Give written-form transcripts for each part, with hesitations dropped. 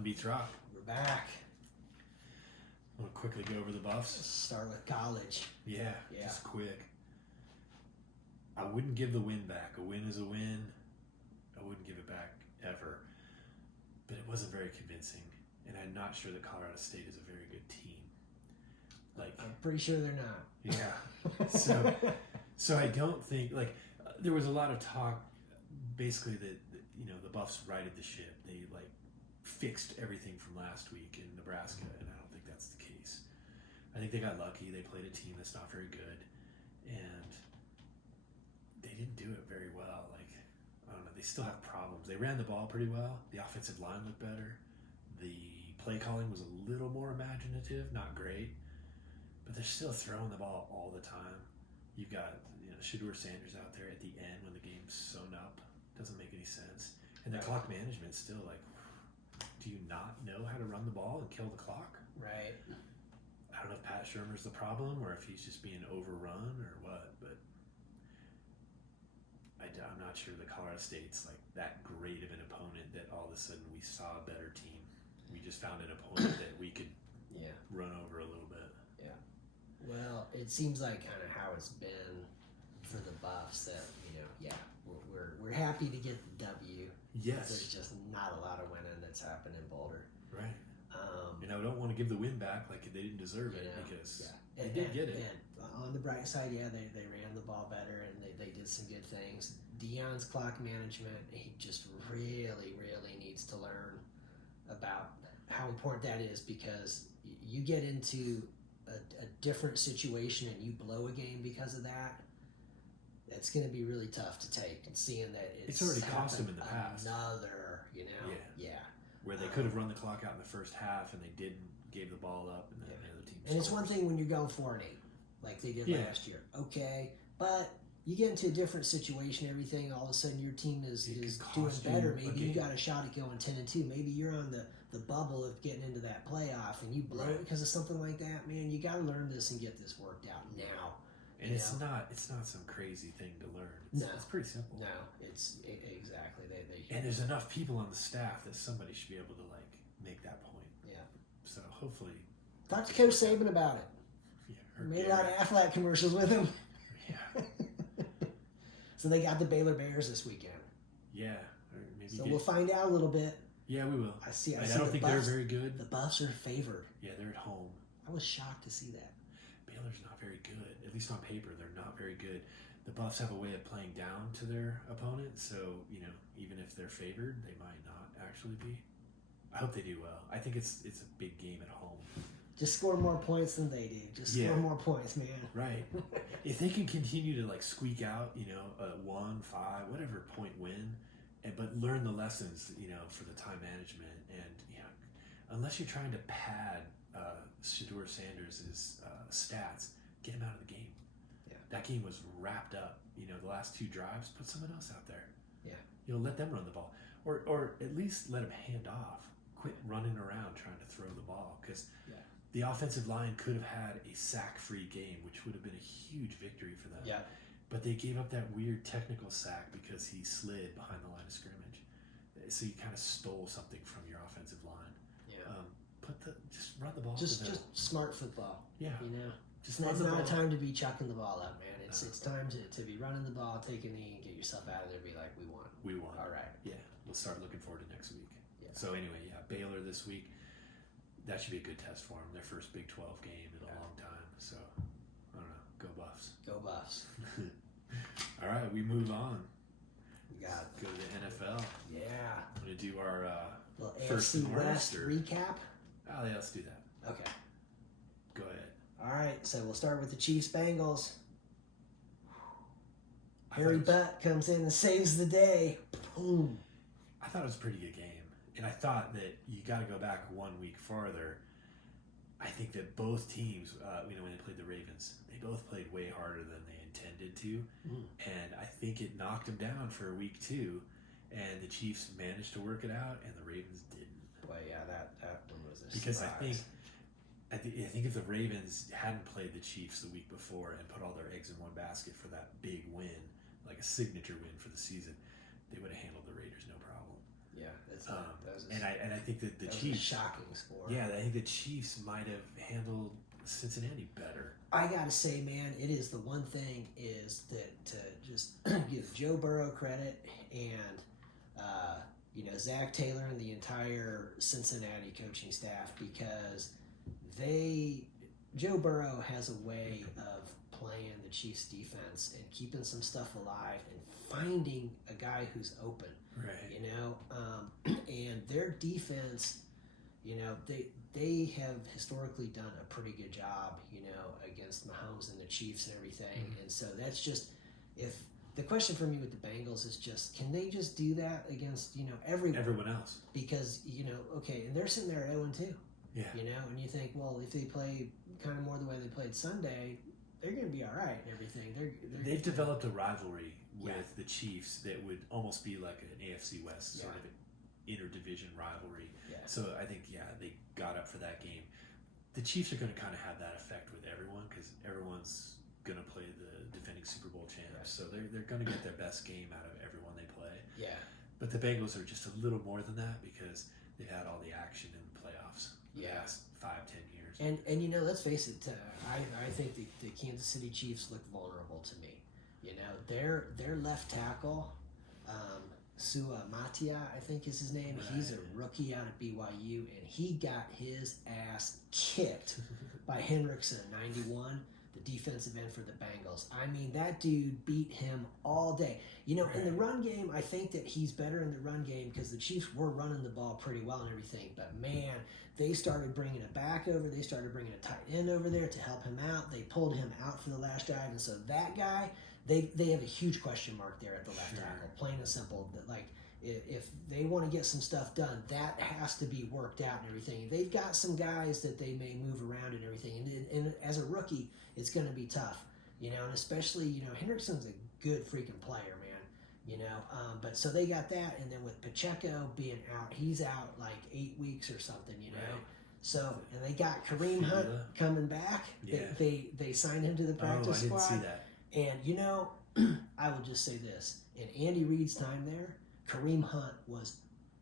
Nothing beats rock. We're back. I want to quickly go over the buffs. Let's start with college. Yeah, Yeah. just quick. I wouldn't give the win back. A win is a win. I wouldn't give it back ever. But it wasn't very convincing. And I'm not sure that Colorado State is a very good team. I'm pretty sure they're not. Yeah. So I don't think, there was a lot of talk, basically, that the Buffs righted the ship. They, fixed everything from last week in Nebraska, and I don't think that's the case. I think they got lucky. They played a team that's not very good, and they didn't do it very well. I don't know. They still have problems. They ran the ball pretty well. The offensive line looked better. The play calling was a little more imaginative, not great, but they're still throwing the ball all the time. You've got Shedeur Sanders out there at the end when the game's sewn up. Doesn't make any sense. And the clock management's still do you not know how to run the ball and kill the clock? Right. I don't know if Pat Shermer's the problem or if he's just being overrun or what, but I'm not sure that Colorado State's that great of an opponent that all of a sudden we saw a better team. We just found an opponent that we could run over a little bit. Yeah. Well, it seems like kind of how it's been for the Buffs that, we're happy to get the W. Yes. There's just not a lot of winning that's happened in Boulder. Right. I don't want to give the win back like they didn't deserve it because they did get it. And on the bright side, they ran the ball better and they did some good things. Deion's clock management, he just really, really needs to learn about how important that is because you get into a different situation and you blow a game because of that. It's going to be really tough to take, and seeing that it's already cost them in the past. Where they could have run the clock out in the first half, and they didn't, gave the ball up, and then the other team. And it's one thing when you're going 4-8, like they did last year. Okay, but you get into a different situation, everything. All of a sudden, your team is doing better. Maybe you got a shot at going 10-2. Maybe you're on the bubble of getting into that playoff, and you blow it because of something like that. Man, you got to learn this and get this worked out now. And it's not some crazy thing to learn. It's pretty simple. No, it's exactly. And there's enough people on the staff that somebody should be able to make that point. Yeah. So hopefully. Talk to Coach Saban about it. Yeah. Made a lot of Aflac commercials with him. Yeah. So they got the Baylor Bears this weekend. Yeah. So we'll find out a little bit. Yeah, we will. I see. I don't think they're very good. The Buffs are favored. Yeah, they're at home. I was shocked to see that. Baylor's not very good. At least on paper, they're not very good. The Buffs have a way of playing down to their opponent, so, even if they're favored, they might not actually be. I hope they do well. I think it's a big game at home. Just score more points than they do. Just score more points, man. Right. If they can continue to, squeak out, a 1, 5, whatever point win, but learn the lessons, for the time management, and, unless you're trying to pad Shedeur Sanders' stats, get him out of the game. Yeah. That game was wrapped up. The last 2 drives, put someone else out there. Yeah. Let them run the ball. Or at least let them hand off. Quit running around trying to throw the ball. Because the offensive line could have had a sack-free game, which would have been a huge victory for them. Yeah. But they gave up that weird technical sack because he slid behind the line of scrimmage. So you kind of stole something from your offensive line. Yeah. Just run the ball. Just smart football. Yeah. It's not time to be chucking the ball up, man. It's time to be running the ball, take a knee, and get yourself out of there. Be like, we won. We won. All right. Yeah. We'll start looking forward to next week. Yeah. So anyway, Baylor this week. That should be a good test for them. Their first Big 12 game in a long time. So I don't know. Go Buffs. Go Buffs. All right, we move on. We got go to the NFL. Yeah. I'm gonna do our first AFC West recap. Oh yeah, let's do that. Okay. Go ahead. All right, so we'll start with the Chiefs Bengals. Harry Butt comes in and saves the day. Boom. I thought it was a pretty good game. And I thought that you got to go back 1 week farther. I think that both teams, when they played the Ravens, they both played way harder than they intended to. And I think it knocked them down for week 2. And the Chiefs managed to work it out, and the Ravens didn't. Boy, yeah, that one was a because surprise. I think if the Ravens hadn't played the Chiefs the week before and put all their eggs in one basket for that big win, like a signature win for the season, they would have handled the Raiders no problem. Yeah, that's and I think that the that was a Chiefs, shocking score. yeah, I think the Chiefs might have handled Cincinnati better. I gotta say, man, it is the one thing is that to just give Joe Burrow credit and Zach Taylor and the entire Cincinnati coaching staff, because Joe Burrow has a way of playing the Chiefs defense and keeping some stuff alive and finding a guy who's open. Right. And their defense, they have historically done a pretty good job, against Mahomes and the Chiefs and everything. Mm-hmm. And so that's just, if the question for me with the Bengals is just, can they just do that against, Everyone else. Because, okay, and they're sitting there at 0-2. Yeah. And you think, well, if they play kind of more the way they played Sunday, they're going to be all right and everything. They've developed a rivalry with the Chiefs that would almost be like an AFC West sort of an interdivision rivalry. Yeah. So I think, they got up for that game. The Chiefs are going to kind of have that effect with everyone because everyone's going to play the defending Super Bowl champs. Right. So they're going to get their best game out of everyone they play. Yeah. But the Bengals are just a little more than that because they've had all the action in the playoffs the last 5-10 years. And let's face it, I think the Kansas City Chiefs look vulnerable to me. Their left tackle, Sua Matia, I think is his name. Right. He's a rookie out of BYU, and he got his ass kicked by Hendrickson, 91, the defensive end for the Bengals. I mean, that dude beat him all day. In the run game, I think that he's better in the run game because the Chiefs were running the ball pretty well and everything. But, man, they started bringing a back over. They started bringing a tight end over there to help him out. They pulled him out for the last drive. And so that guy, they have a huge question mark there at the left tackle, plain and simple. Like, if they want to get some stuff done, that has to be worked out and everything. They've got some guys that they may move around and everything. And as a rookie, it's going to be tough, and especially, Hendrickson's a good freaking player, man. But so they got that, and then with Pacheco being out, he's out like 8 weeks or something, Right. So, and they got Kareem Hunt coming back. Yeah. They signed him to the practice squad. squad. I didn't see that. And I will just say this: in Andy Reid's time there, Kareem Hunt was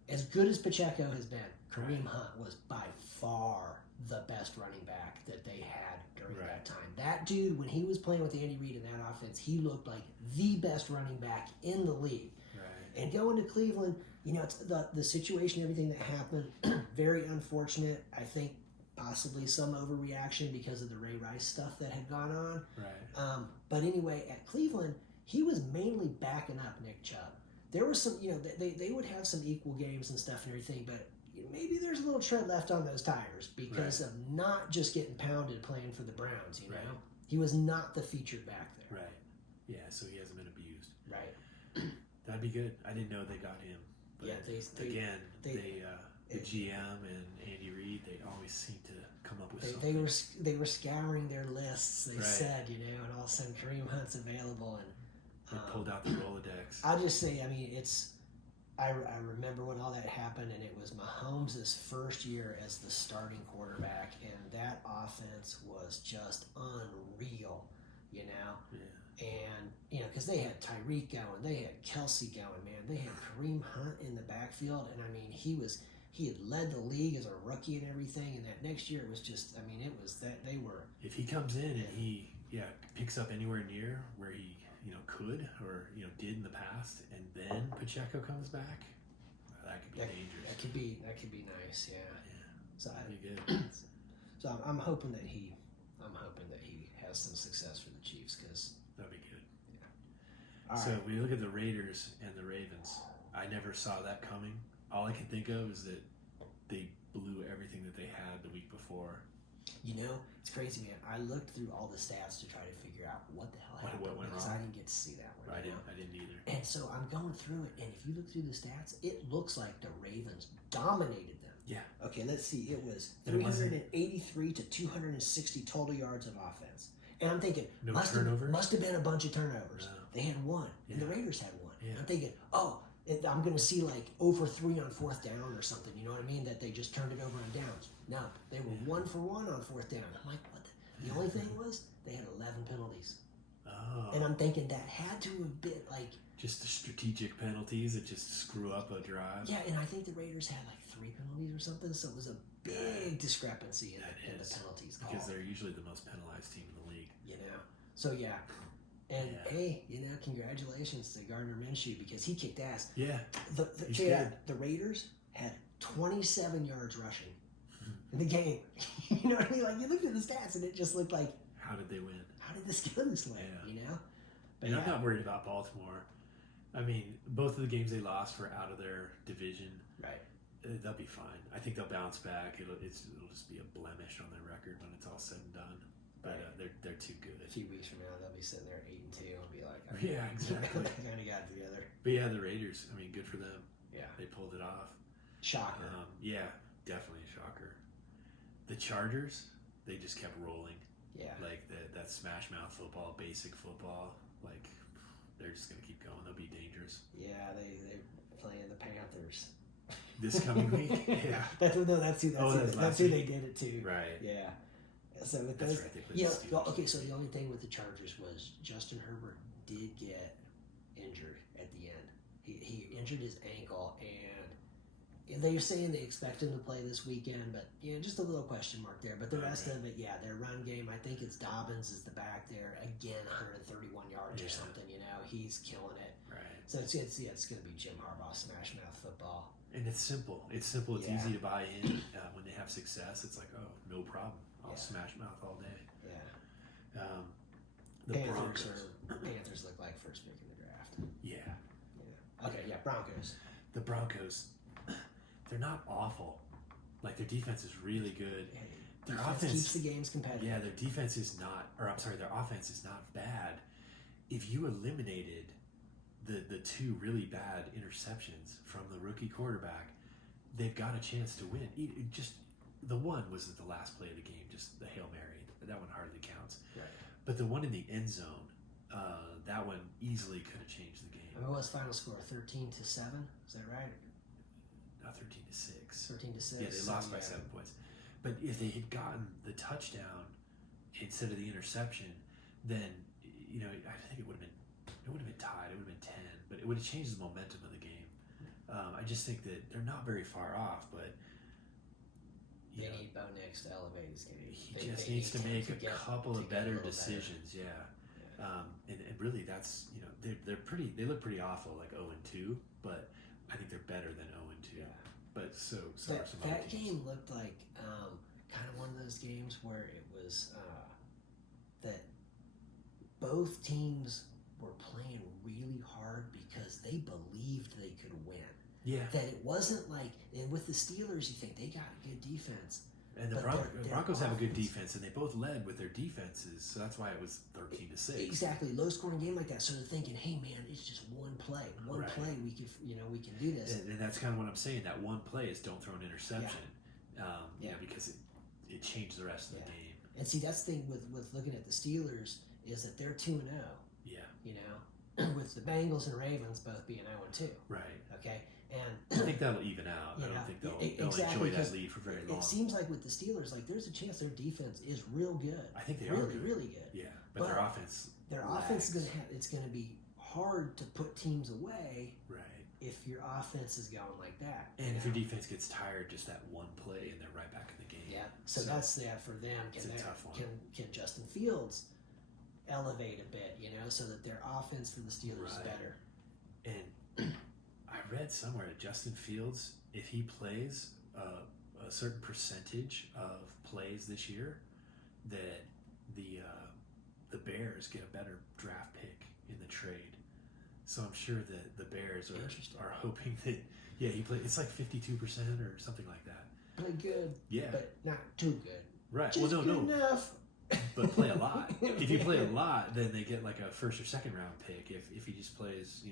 as good as Pacheco has been. Kareem Hunt was by far the best running back that they had during that time. That dude, when he was playing with Andy Reid in that offense, he looked like the best running back in the league. Right. And going to Cleveland, it's the situation, everything that happened, very unfortunate. I think possibly some overreaction because of the Ray Rice stuff that had gone on. Right. But anyway, at Cleveland, he was mainly backing up Nick Chubb. There was some, they would have some equal games and stuff and everything, but maybe there's a little tread left on those tires because of not just getting pounded playing for the Browns, Right. He was not the featured back there. Right. Yeah, so he hasn't been abused. Right. That'd be good. I didn't know they got him. But Yeah, the GM and Andy Reid, they always seem to come up with they something. they were scouring their lists, they Right. said, and all of a sudden Kareem Hunt's available, and They pulled out the Rolodex. I'll just say, I mean, I remember when all that happened, and it was Mahomes' first year as the starting quarterback, and that offense was just unreal, Yeah. And, because they had Tyreek going, they had Kelsey going, man. They had Kareem Hunt in the backfield, and, I mean, he had led the league as a rookie and everything, and that next year it was just, I mean, it was that they were... If he comes in and he picks up anywhere near where he could or did in the past, and then Pacheco comes back, that could be dangerous. That could be nice, yeah. So That'd be good. So I'm hoping that he has some success for the Chiefs, because That'd be good. all So right. when you look at the Raiders and the Ravens, I never saw that coming. All I can think of is that they blew everything that they had the week before. It's crazy, man. I looked through all the stats to try to figure out what the hell happened, What went because wrong? I didn't get to see that one. I didn't either. And so I'm going through it, and if you look through the stats, it looks like the Ravens dominated them. Yeah. Okay, let's see. It was But it wasn't- 383 to 260 total yards of offense. And I'm thinking, No must turnovers? have been a bunch of turnovers. No. They had one, and the Yeah. Raiders had one. Yeah. I'm thinking, I'm going to see like over 3 on fourth down or something. You know what I mean? That they just turned it over on downs. No, they were 1 for 1 on fourth down. I'm like, what? The only thing was they had 11 penalties. Oh. And I'm thinking that had to have been like, just the strategic penalties that just screw up a drive. yeah, and I think the Raiders had like 3 penalties or something, so it was a big discrepancy in the penalties call. Because they're usually the most penalized team in the league. You know? So, yeah. And, hey, you know, congratulations to Gardner Minshew because he kicked ass. Yeah. The Raiders had 27 yards rushing in the game. You know what I mean? Like, you looked at the stats and it just looked like, how did they win? How did this go this way? Yeah. You know? But and I'm not worried about Baltimore. I mean, both of the games they lost were out of their division. Right. They'll be fine. I think they'll bounce back. It'll just be a blemish on their record when it's all said and done. But they're too good. A few weeks from now, they'll be sitting there 8-2 and be like, yeah, exactly. They kind of got it together. But yeah, the Raiders. I mean, good for them. Yeah, they pulled it off. Shocker. Yeah, definitely a shocker. The Chargers, they just kept rolling. Yeah, like that smash mouth football, basic football. Like they're just gonna keep going. They'll be dangerous. Yeah, they're playing the Panthers this coming week. Yeah, that's who they did it to. Right. Yeah. So with that's those, right, yeah. Okay, so the only thing with the Chargers was Justin Herbert did get injured at the end. He injured his ankle, and they're saying they expect him to play this weekend, but just a little question mark there. But the rest of it, their run game, I think it's Dobbins is the back there again, 131 yards or something. You know, he's killing it. Right. So it's going to be Jim Harbaugh smash mouth football. And it's simple. It's easy to buy in. When they have success, it's like, oh, no problem. I'll smash mouth all day. Yeah. The Panthers look like first pick in the draft. Yeah. Okay. Yeah. Broncos. The Broncos, they're not awful. Like their defense is really good. Their offense keeps the games competitive. Yeah, their defense is not, their offense is not bad. If you eliminated the 2 really bad interceptions from the rookie quarterback, they've got a chance to win. Just the one was at the last play of the game, just the Hail Mary. That one hardly counts. Right. But the one in the end zone, that one easily could have changed the game. I mean, what was final score? 13-7. Is that right? No, 13-6. 13-6. Yeah, they lost by 7 points. But if they had gotten the touchdown instead of the interception, then I think it would have been tied. It would have been 10, but it would have changed the momentum of the game. I just think that they're not very far off, but they need Bo Nix to elevate his game. He just needs to make a couple of better decisions. Yeah. And really, that's they're pretty. They look pretty awful, like 0-2, but I think they're better than 0-2. Yeah. But so are some other teams. That game looked like kind of one of those games where it was that both teams were playing really hard because they believed they could win. Yeah. That it wasn't like, and with the Steelers, you think they got a good defense. And the Broncos have a good defense, and they both led with their defenses, so that's why it was 13-6. Exactly, low scoring game like that. So they're thinking, hey man, it's just one play, play we can do this. And that's kind of what I'm saying. That one play is don't throw an interception, because it changed the rest of the game. And see, that's the thing with looking at the Steelers is that they're 2-0. Yeah. With the Bengals and Ravens both being 0-2. Right. Okay. And I think that'll even out. I don't think they'll enjoy that lead for very long. It seems like with the Steelers, like there's a chance their defense is real good. I think they really, are good. really good. Yeah, but their offense. Their offense is it's going to be hard to put teams away. Right. If your offense is going like that. And if your defense gets tired, just that one play, and they're right back in the game. Yeah. So that's for them. It's a tough one. Can Justin Fields elevate a bit, so that their offense for the Steelers is better? And I read somewhere that Justin Fields, if he plays a certain percentage of plays this year, that the Bears get a better draft pick in the trade. So I'm sure that the Bears are hoping that he played. It's like 52% or something like that. Play good, but not too good. Right. Just good enough. But play a lot. If you play a lot, then they get like a first or second round pick. If he just plays,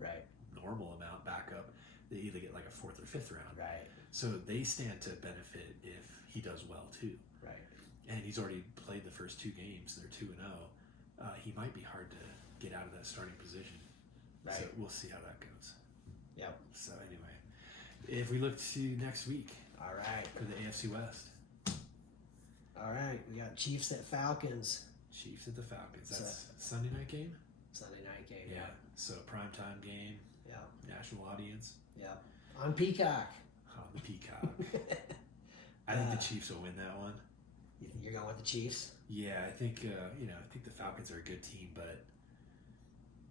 right, normal amount backup, they either get like a fourth or fifth round. Right. So they stand to benefit if he does well too. Right. And he's already played the first 2 games. They're 2-0. He might be hard to get out of that starting position. Right. So we'll see how that goes. Yep. So anyway, if we look to next week. All right. For the AFC West. All right, we got Chiefs at Falcons. Chiefs at the Falcons. So- That's Sunday night game. Sunday night game. Yeah. So primetime game, Yeah. national audience Yeah. On Peacock. on the Peacock. I think the Chiefs will win that one. You're going with the Chiefs? Yeah, I think I think the Falcons are a good team, but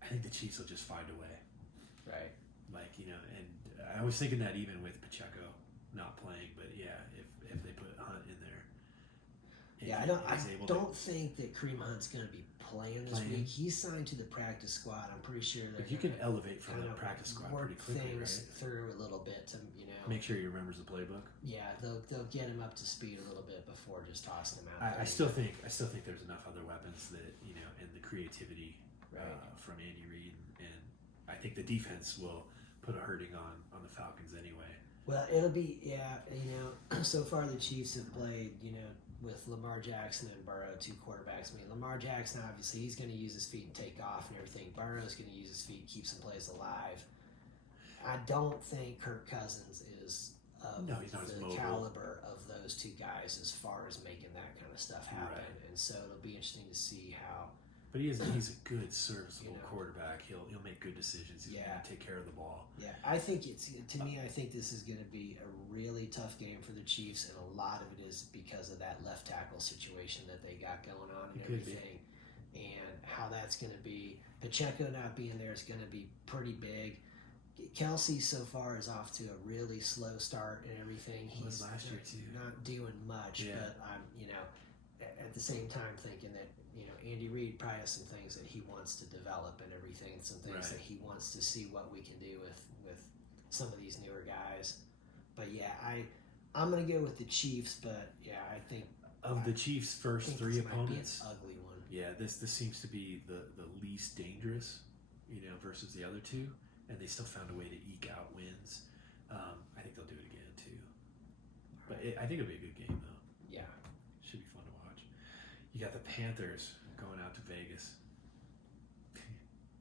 I think the Chiefs will just find a way. Right. Like, and I was thinking that even with Pacheco not playing, but yeah, if they put Hunt in there. and Yeah, I he's able don't think that Kareem Hunt's going to be playing this Playing? week. He's signed to the practice squad. I'm pretty sure they're But you gonna can elevate from the kinda practice squad work pretty quickly, things right? through a little bit to Make sure he remembers the playbook. Yeah, they'll get him up to speed a little bit before just tossing him out. I still think there's enough other weapons that and the creativity Right. from Andy Reid, and I think the defense will put a hurting on the Falcons anyway. Well, it'll be so far the Chiefs have played with Lamar Jackson and Burrow, two quarterbacks. I mean, Lamar Jackson obviously he's going to use his feet and take off and everything. Burrow's going to use his feet, keep some plays alive. I don't think Kirk Cousins is of No, he's not as the mobile. caliber of those two guys as far as making that kind of stuff happen. Right. And so it'll be interesting to see how. But he's a good serviceable You know. quarterback. He'll make good decisions. He's Yeah. going to take care of the ball. Yeah, I think I think this is going to be a really tough game for the Chiefs, and a lot of it is because of that left tackle situation that they got going on and It could be. everything, and how that's going to be. Pacheco not being there is going to be pretty big. Kelsey so far is off to a really slow start and everything. Was He's last year, too. not doing much, Yeah. but I'm at the same time thinking that Andy Reid probably has some things that he wants to develop and everything, some things Right. that he wants to see what we can do with some of these newer guys. But yeah, I'm gonna go with the Chiefs, but yeah, I think Of the Chiefs' I first think three this might be an opponents, ugly one. yeah, this seems to be the least dangerous, versus the other two, and they still found a way to eke out wins. I think they'll do it again too. But I think it'll be a good game though. Yeah, Should be fun to watch. You got the Panthers going out to Vegas.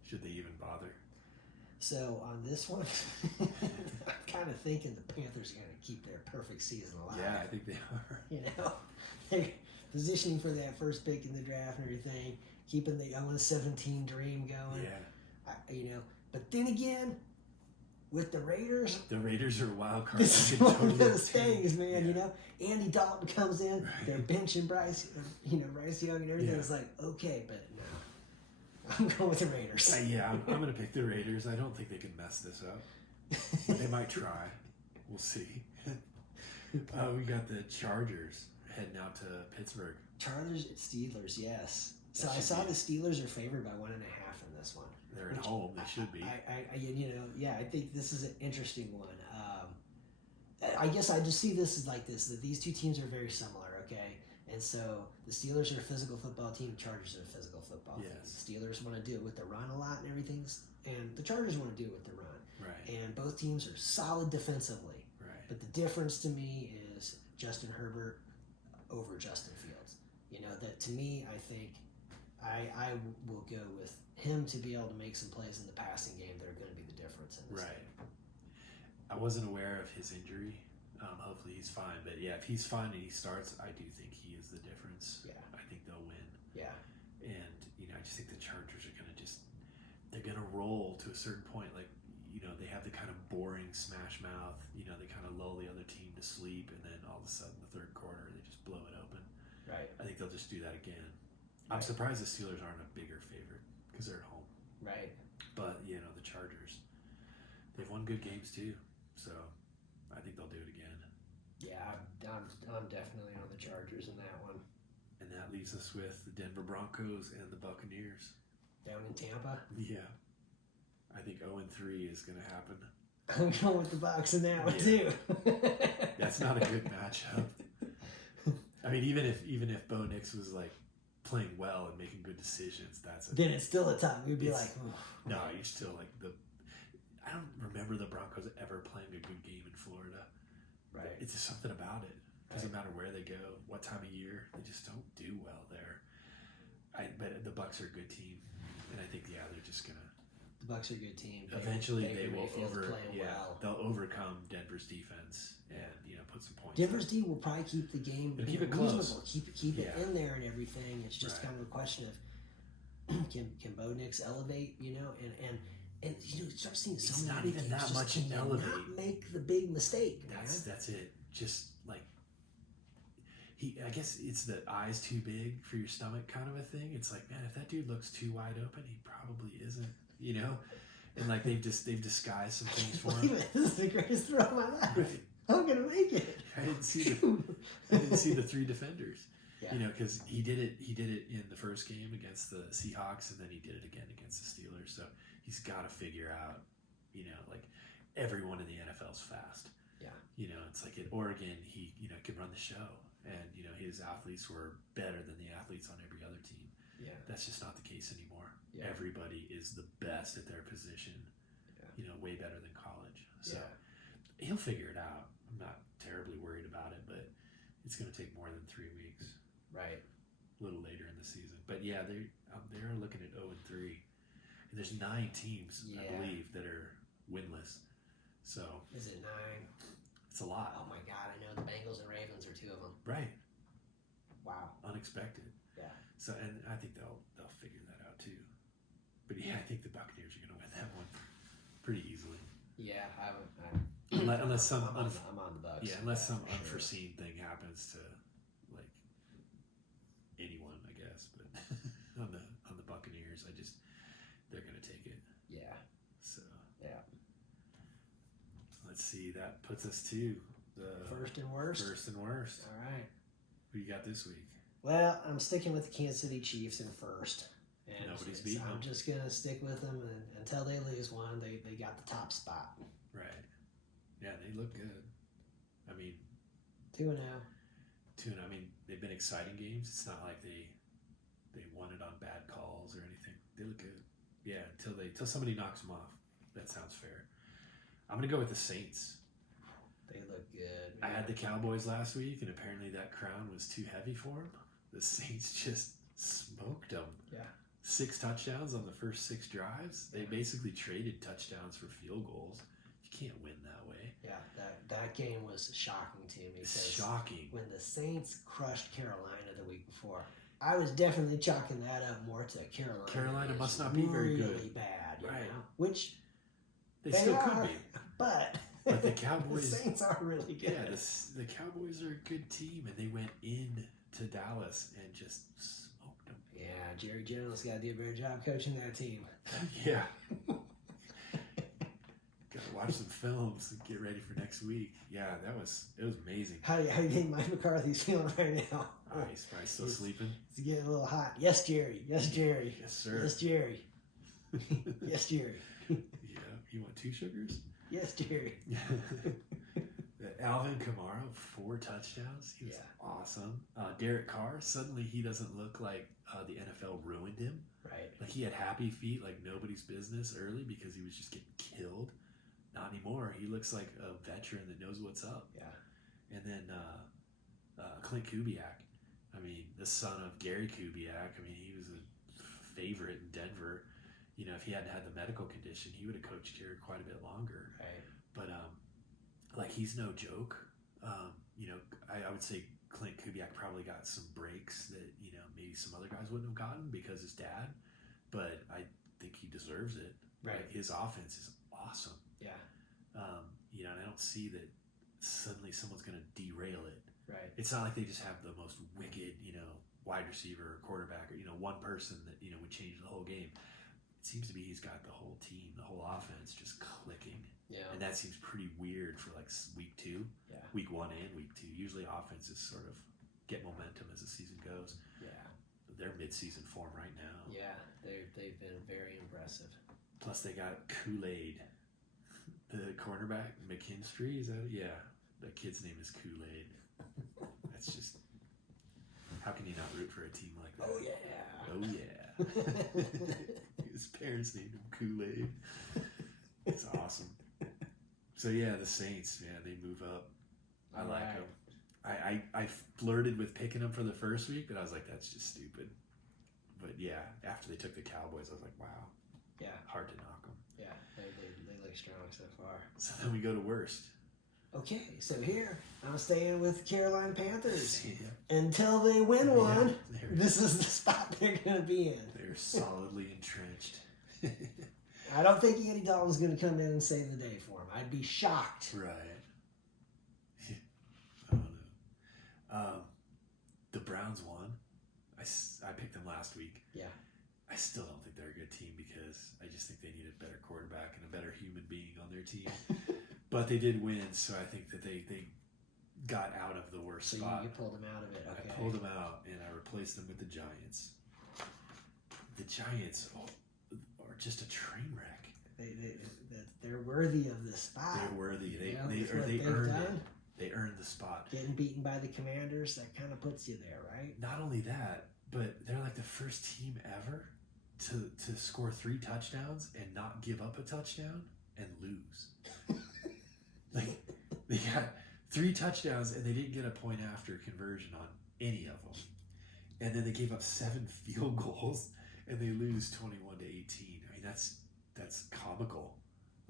Should they even bother? so on this one, I'm kind of thinking the Panthers are gonna keep their perfect season alive. Yeah, I think they are. They're positioning for that first pick in the draft and everything, keeping the 0-17 dream going. Yeah, But then again, with the Raiders, the Raiders are a wild card. this They is could one of totally those tank. things, man. Yeah. Andy Dalton comes in, Right. they're benching Bryce Young and everything. Yeah. It's like, okay, but no, I'm going with the Raiders. Yeah, I'm going to pick the Raiders. I don't think they can mess this up. But they might try. We'll see. We got the Chargers heading out to Pittsburgh. Chargers at Steelers, yes. So That I should saw be- the Steelers are favored by 1.5 in this one. They're at Which home. They should be. I think this is an interesting one. I guess I just see this as like this, that these two teams are very similar, okay? And so the Steelers are a physical football team, Chargers are a physical football team. Yes. The Steelers want to do it with the run a lot and everything, and the Chargers want to do it with the run. Right. And both teams are solid defensively. Right. But the difference to me is Justin Herbert over Justin Fields. That to me, I think I will go with him to be able to make some plays in the passing game that are going to be the difference in this Right. game. I wasn't aware of his injury. Hopefully he's fine. But yeah, if he's fine and he starts, I do think he is the difference. Yeah. I think they'll win. Yeah. And, I just think the Chargers are going to they're going to roll to a certain point. Like, they have the kind of boring smash mouth, they kind of lull the other team to sleep. And then all of a sudden, the third quarter, they just blow it open. Right. I think they'll just do that again. I'm Right. surprised the Steelers aren't a bigger favorite because they're at home. Right. But, the Chargers, they've won good games too. So I think they'll do it again. Yeah, I'm definitely on the Chargers in that one. And that leaves us with the Denver Broncos and the Buccaneers. Down in Tampa, Yeah. I think 0-3 is going to happen. I'm going with the Bucs in that one Yeah. too. That's not a good matchup. I mean, even if Bo Nix was like playing well and making good decisions, that's Then it's still a time. We'd be It's- like, "Oof." no. You're still like I don't remember the Broncos ever playing a good game in Florida. right. It's just something about it. Doesn't matter where they go, what time of year, they just don't do well there. But the Bucs are a good team, and I think they're just gonna The Bucs are a good team. eventually Baker they will Mayfield's playing well. they'll overcome Denver's defense and put some points Denver's D will probably keep the game Keep it reasonable, close. keep it in there and everything. It's just kind of a question of can Bo Nix elevate, and you start seeing It's some not of the even games that just much cannot elevate. make the big mistake. That's it. Just like I guess it's the eyes too big for your stomach kind of a thing. It's like, man, if that dude looks too wide open, he probably isn't, And like they've disguised some things for him. This is the greatest throw of my life. Right. I'm gonna make it. I didn't see the three defenders. Yeah. Because he did it in the first game against the Seahawks, and then he did it again against the Steelers. So he's got to figure out, like everyone in the NFL's fast. Yeah. It's like at Oregon, he can run the show, and his athletes were better than the athletes on every other team. Yeah. That's just not the case anymore. Yeah. Everybody is the best at their position. Yeah. Way better than college. So he'll figure it out. I'm not terribly worried about it, but it's going to take more than 3 weeks. Right. A little later in the season, but yeah, they're looking at 0-3, and there's 9 teams, I believe, that are winless. So is it 9? It's a lot. Oh my God! I know the Bengals and Ravens are 2 of them. Right. Wow. Unexpected. Yeah. So, and I think they'll figure that out too. But yeah, I think the Buccaneers are going to win that one pretty easily. Yeah, unless some I'm on the Bucs. Yeah, unless some unforeseen thing happens to like anyone, I guess. But on the Buccaneers, they're going to take it. Yeah. So yeah. Let's see. That puts us to the first and worst. All right. Who you got this week? Well, I'm sticking with the Kansas City Chiefs in first. And nobody's beating them. I'm just going to stick with them until they lose one. They got the top spot. Right. Yeah, they look good. I mean, 2-0. 2-0. I mean, they've been exciting games. It's not like they won it on bad calls or anything. They look good. Yeah, until somebody knocks them off. That sounds fair. I'm going to go with the Saints. They look good. Man. I had the Cowboys last week, and apparently that crown was too heavy for them. The Saints just smoked them. Yeah. 6 touchdowns on the first 6 drives. They basically traded touchdowns for field goals. You can't win that way. Yeah, that game was shocking to me. Shocking. When the Saints crushed Carolina the week before, I was definitely chalking that up more to Carolina. Carolina must not be very good. Really bad, right? Which they still could be. But the Cowboys, the Saints are really good. Yeah, the Cowboys are a good team, and they went into Dallas and just smoked them. Yeah, Jerry Jones got to do a better job coaching that team. Yeah. Got to watch some films and get ready for next week. Yeah, it was amazing. How do you think Mike McCarthy's feeling right now? He's probably still sleeping. It's getting a little hot. Yes, Jerry. Yes, Jerry. Yes, sir. Yes, Jerry. Yes, Jerry. Yeah, you want 2 sugars? Yes, Jerry. Alvin Kamara, 4 touchdowns. He was awesome. Derek Carr, suddenly he doesn't look like the NFL ruined him. Right. Like he had happy feet like nobody's business early because he was just getting killed. Not anymore. He looks like a veteran that knows what's up. Yeah. And then Clint Kubiak. I mean, the son of Gary Kubiak. I mean, he was a favorite in Denver. If he hadn't had the medical condition, he would have coached here quite a bit longer. Right. But he's no joke. I would say Clint Kubiak probably got some breaks that maybe some other guys wouldn't have gotten because his dad. But I think he deserves it. Right. Like, his offense is awesome. Yeah. And I don't see that suddenly someone's going to derail it. Right. It's not like they just have the most wicked, wide receiver or quarterback or, one person that, would change the whole game. It seems to be he's got the whole team, the whole offense just clicking. Yeah. And that seems pretty weird for like week 2, week 1 and week 2. Usually offenses sort of get momentum as the season goes. Yeah. They're mid-season form right now. Yeah, they've been very impressive. Plus they got Kool-Aid. The cornerback, McKinstry, is that it? Yeah. That kid's name is Kool-Aid. That's just, how can you not root for a team like that? Oh, yeah. Oh, yeah. His parents named him Kool-Aid. It's awesome. So, yeah, the Saints, they move up. I like them. I flirted with picking them for the first week, but I was like, that's just stupid. But, yeah, after they took the Cowboys, I was like, wow. Yeah. Hard to knock them. Yeah, they look strong so far. So then we go to worst. Okay, so here I'm staying with Carolina Panthers Yeah. until they win one. they're, This is the spot they're going to be in. they're solidly entrenched. I don't think Andy Dalton's going to come in and save the day for him. I'd be shocked. Right. I don't know. The Browns won. I picked them last week. Yeah. I still don't think they're a good team because I just think they need a better quarterback and a better human being on their team. But they did win, so I think that they got out of the worst So spot. you pulled them out of it. Okay. I pulled them out and I replaced them with the Giants. The Giants are just a train wreck. They're worthy of this spot. They're worthy. They they've earned done. it. They earned the spot. Getting beaten by the Commanders, that kind of puts you there, right? Not only that, but they're like the first team ever to score 3 touchdowns and not give up a touchdown and lose. Like they got 3 touchdowns and they didn't get a point after conversion on any of them. And then they gave up 7 field goals and they lose 21-18. I mean, that's comical.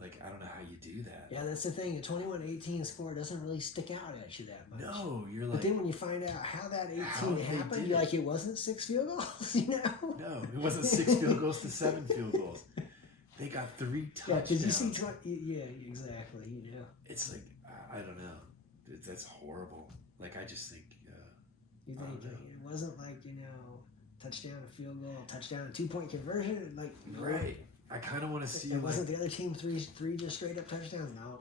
Like, I don't know how you do that. Yeah, that's the thing. A 21-18 score doesn't really stick out at you that much. No, you're like... But then when you find out how that 18 How they happened, did you're it. like, it wasn't 6 field goals, you know? No, it wasn't 6 field goals to 7 field goals. They got 3 touchdowns. Yeah, because you see, yeah, exactly, you know. It's like, I don't know. That's horrible. Like, I just think... You I think don't know. it wasn't like, you know, touchdown, a field goal, touchdown, a 2-point conversion? Like, no. Right. I kind of want to see... It wasn't like, the other team three just straight up touchdowns? No.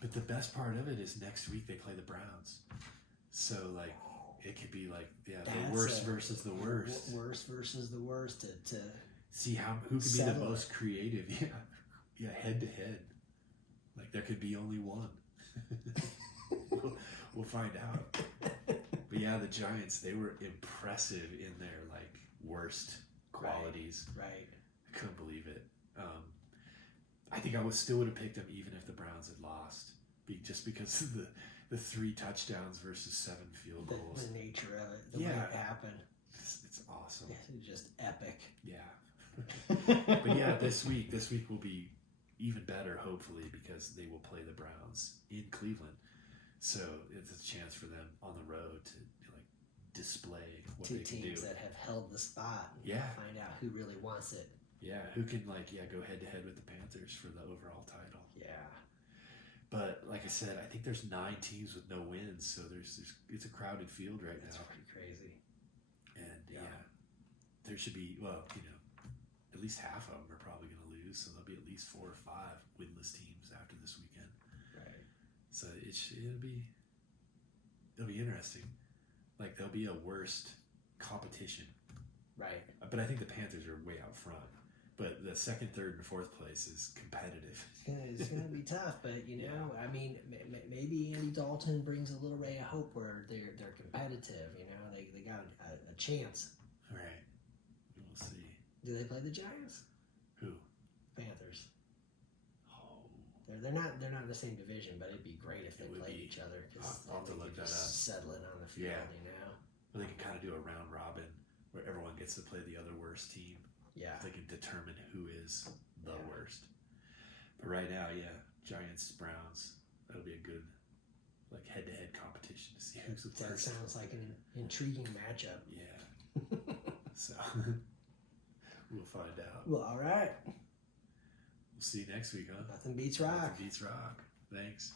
but the best part of it is next week they play the Browns. So, like, it could be like, yeah, the That's worst a- versus the worst. Worst versus the worst to See who could be the Settle it. most creative. Yeah, head to head. Like, there could be only one. we'll find out. But yeah, the Giants, they were impressive in their, like, worst qualities. right. I couldn't believe it. I think I still would have picked them even if the Browns had lost, just because of the 3 touchdowns versus 7 field goals. The nature of it, the way it happened. It's awesome. It's just epic. Yeah. But yeah, this week will be even better, hopefully, because they will play the Browns in Cleveland. So it's a chance for them on the road to, like, display what 2 they can do. teams that have held the spot. Yeah. Find out who really wants it. Yeah, who can, like, go head to head with the Panthers for the overall title. Yeah. But like I said, I think there's 9 teams with no wins, so it's a crowded field right That's now. pretty crazy. And Yeah. there should be, well, at least half of them are probably going to lose, so there'll be at least 4 or 5 winless teams after this weekend. Right. So it'll be interesting. Like, there'll be a worst competition. Right. But I think the Panthers are way out front. But the 2nd, 3rd, and 4th place is competitive. It's gonna be tough, but you know, I mean, maybe Andy Dalton brings a little ray of hope where they're competitive. You know, they got a chance. Right. We'll see. Do they play the Giants? Who? Panthers. Oh. They're not in the same division, but it'd be great if they It would played be. each other because I'll have to they look could that just settle it on the field. Yeah. You know. Well, they can kind of do a round robin where everyone gets to play the other worst team. Yeah. They can determine who is the Yeah. worst. But right now, yeah, Giants, Browns, that'll be a good, like, head-to-head competition to see who's the That first. sounds like an intriguing matchup. Yeah. So we'll find out. Well, all right. We'll see you next week, huh? Nothing beats rock. Nothing beats rock. Thanks.